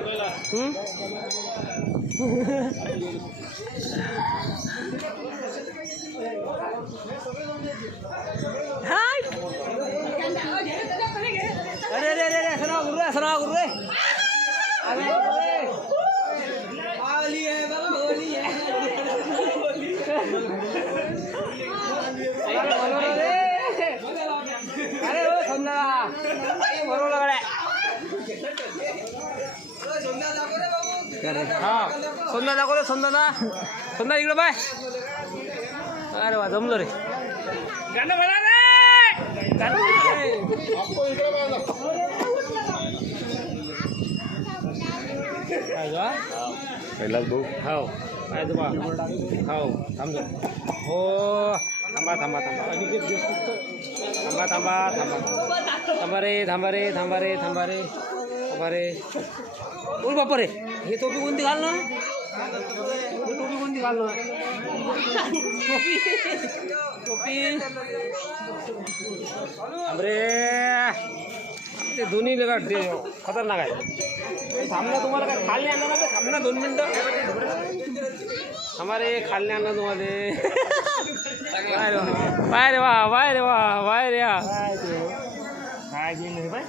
हं? हाय अरे अरे अरे अरे असं नका करू रे असं नका करू रे असं नका करू रे. होली है बाबा होली है अरे बरोबर रे अरे हो हा. समजा दाखव रे समजा ना समजा इकडं बाय अरे वा जमलं रे. गाणं म्हणा रे! भाऊ. हो. काय तुम्हा हो थांबलो हो. थांबा थांबा थांबा. थांबा थांबा थांबा. थांबा रे थांबा रे थांबा रे थांबा रे. थांबा रे बोल बापा रे हे टोपी कोणती घाल ना टोपी कोणती टोपी टोपी थांब रे ते दोन्ही ते खतरनाक आहे थांबला तुम्हाला काय खाल नाही आणलं ना थांब ना दोन मिनटं थांबा रे खाल नाही आणलं तुम्हाला बाय रे वा बाय रे वा बाय रे काय बाय